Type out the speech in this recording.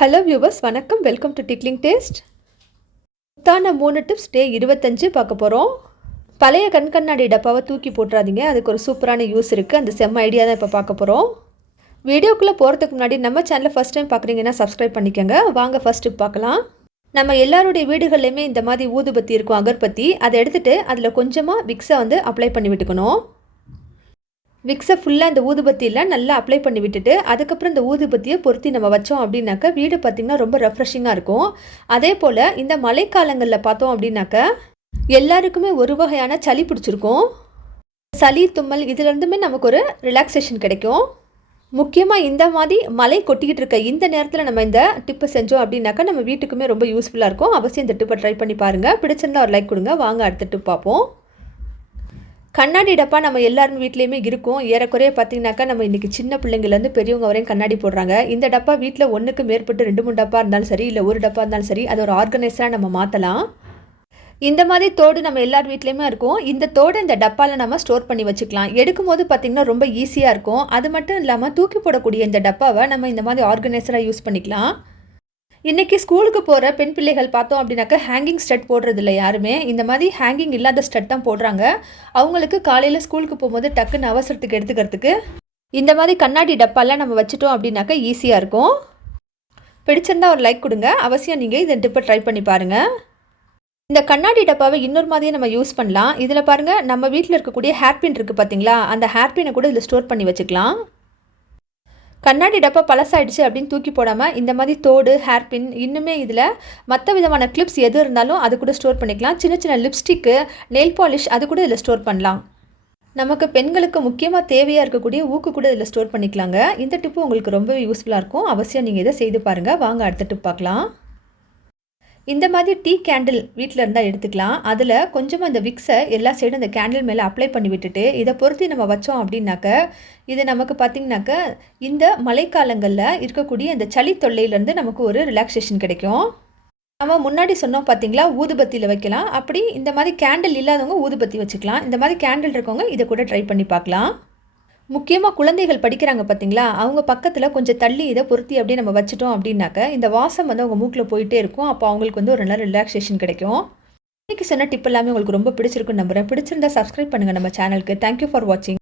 Hello viewers வணக்கம். Welcome to tickling taste முத்தான மூணு டிப்ஸ் டே இருபத்தஞ்சு பார்க்க போகிறோம் பழைய கண்கண்ணாடி டப்பாவை தூக்கி போட்டுறாதீங்க. அதுக்கு ஒரு சூப்பரான யூஸ் இருக்குது அந்த செம்ம ஐடியா தான் இப்போ பார்க்க போகிறோம் வீடியோக்குள்ளே போகிறதுக்கு முன்னாடி நம்ம சேனலில் ஃபஸ்ட் டைம் பார்க்குறீங்கன்னா சப்ஸ்கிரைப் பண்ணிக்கோங்க. வாங்க ஃபஸ்ட் பார்க்கலாம். நம்ம எல்லாருடைய வீடுகள்லையுமே இந்த மாதிரி ஊதுபத்தி இருக்கும் அகர்பத்தி. அதை எடுத்துகிட்டு அதில் கொஞ்சமாக விக்ஸை வந்து அப்ளை பண்ணி விட்டுக்கணும். விக்ஸை ஃபுல்லாக இந்த ஊதுபத்தியில் நல்லா அப்ளை பண்ணி விட்டுட்டு அதுக்கப்புறம் இந்த ஊதுபத்தியை பொருத்தி நம்ம வச்சோம் அப்படின்னாக்கா வீடு பார்த்திங்கன்னா ரொம்ப ரெஃப்ரெஷிங்காக இருக்கும். அதே போல் இந்த மழைக்காலங்களில் பார்த்தோம் அப்படின்னாக்கா எல்லாருக்குமே ஒரு வகையான சளி பிடிச்சிருக்கும். சளி தும்மல் இதுலேருந்துமே நமக்கு ஒரு ரிலாக்ஸேஷன் கிடைக்கும். முக்கியமாக இந்த மாதிரி மலை கொட்டிக்கிட்டு இருக்க இந்த நேரத்தில் நம்ம இந்த டிப்பை செஞ்சோம் அப்படின்னாக்கா நம்ம வீட்டுக்குமே ரொம்ப யூஸ்ஃபுல்லாக இருக்கும். அவசியம் இந்த டிப்பை ட்ரை பண்ணி பாருங்கள் பிடிச்சிருந்தா ஒரு லைக் கொடுங்க. வாங்க அடுத்த டிப் பார்ப்போம். கண்ணாடி டப்பா நம்ம எல்லாரும் வீட்லேயுமே இருக்கும். ஏறக்குறைய பார்த்தீங்கன்னாக்கா நம்ம இன்றைக்கி சின்ன பிள்ளைங்கள்லேருந்து பெரியவங்க வரையும் கண்ணாடி போடுறாங்க. இந்த டப்பா வீட்டில் ஒன்றுக்கு மேற்பட்டு ரெண்டு மூணு டப்பா இருந்தாலும் சரி இல்லை ஒரு டப்பா இருந்தாலும் சரி அதை ஒரு ஆர்கனைஸராக நம்ம மாற்றலாம் இந்த மாதிரி தோடு நம்ம எல்லார் வீட்லேயுமே இருக்கும். இந்த தோடு இந்த டப்பாவில் நம்ம ஸ்டோர் பண்ணி வச்சுக்கலாம். எடுக்கும் போது பார்த்திங்கன்னா ரொம்ப ஈஸியாக இருக்கும். அது மட்டும் இல்லாமல் தூக்கி போடக்கூடிய இந்த டப்பாவை நம்ம இந்த மாதிரி ஆர்கனைசராக யூஸ் பண்ணிக்கலாம். இன்றைக்கி ஸ்கூலுக்கு போகிற பெண் பிள்ளைகள் பார்த்தோம் அப்படின்னாக்கா ஹேங்கிங் ஸ்டட் போடுறது இல்லை யாருமே. இந்த மாதிரி ஹேங்கிங் இல்லாத ஸ்டட் தான் போடுறாங்க. அவங்களுக்கு காலையில் ஸ்கூலுக்கு போகும்போது டக்குன்னு அவசரத்துக்கு எடுத்துக்கிறதுக்கு இந்த மாதிரி கண்ணாடி டப்பாலாம் நம்ம வச்சுட்டோம் அப்படின்னாக்கா ஈஸியாக இருக்கும். பிடிச்சிருந்தா ஒரு லைக் கொடுங்க. அவசியம் நீங்கள் இதை டிப்பை ட்ரை பண்ணி பாருங்கள் இந்த கண்ணாடி டப்பாவை இன்னொரு மாதிரியே நம்ம யூஸ் பண்ணலாம். இதில் பாருங்கள் நம்ம வீட்டில் இருக்கக்கூடிய ஹேர்பின் இருக்குது பார்த்தீங்களா? அந்த ஹேர்பினை கூட இதில் ஸ்டோர் பண்ணி வச்சுக்கலாம். கண்ணாடி டப்பா பழசாயிடுச்சு அப்படின்னு தூக்கி போடாமல் இந்த மாதிரி தோடு ஹேர்பின் இன்னுமே இதில் மற்ற விதமான கிளிப்ஸ் எது இருந்தாலும் அது கூட ஸ்டோர் பண்ணிக்கலாம். சின்ன சின்ன லிப்ஸ்டிக்கு நெயில் பாலிஷ் அது கூட இதில் ஸ்டோர் பண்ணலாம். நமக்கு பெண்களுக்கு முக்கியமாக தேவையாக இருக்கக்கூடிய ஊக்கு கூட இதில் ஸ்டோர் பண்ணிக்கலாங்க. இந்த டிப்பு உங்களுக்கு ரொம்பவே யூஸ்ஃபுல்லாக இருக்கும். அவசியம் நீங்கள் இதை செய்து பாருங்கள் வாங்க அடுத்த டிப் பார்க்கலாம். இந்த மாதிரி டீ கேண்டில் வீட்டில் இருந்தால் எடுத்துக்கலாம். அதில் கொஞ்சமாக இந்த விக்ஸை எல்லா சைடும் இந்த கேண்டில் மேலே அப்ளை பண்ணி விட்டுட்டு இதை பொருத்தி நம்ம வச்சோம் அப்படின்னாக்க இது நமக்கு பார்த்திங்கனாக்க இந்த மழைக்காலங்களில் இருக்கக்கூடிய இந்த சளி தொல்லையிலேருந்து நமக்கு ஒரு ரிலாக்ஸேஷன் கிடைக்கும். நம்ம முன்னாடி சொன்னோம் பார்த்தீங்களா ஊதுபத்தியில் வைக்கலாம். அப்படி இந்த மாதிரி கேண்டில் இல்லாதவங்க ஊதுபத்தி வச்சுக்கலாம். இந்த மாதிரி கேண்டில் இருக்கவங்க இதை கூட ட்ரை பண்ணி பார்க்கலாம். முக்கியமாக குழந்தைகள் படிக்கிறாங்க பார்த்தீங்களா அவங்க பக்கத்தில் கொஞ்சம் தள்ளி இதை பொருத்தி அப்படியே நம்ம வச்சுட்டோம் அப்படின்னாக்க இந்த வாசம் வந்து அவங்க மூக்கில் போயிட்டே இருக்கும். அப்போ அவங்களுக்கு வந்து ஒரு நல்ல ரிலாக்ஸேஷன் கிடைக்கும். இன்றைக்கி சொன்ன டிப் எல்லாமே உங்களுக்கு ரொம்ப பிடிச்சிருக்குன்னு நம்புகிறேன் பிடிச்சிருந்தா சப்ஸ்கிரைப் பண்ணுங்கள் நம்ம சேனலுக்கு தேங்க்யூ ஃபார் வாட்சிங்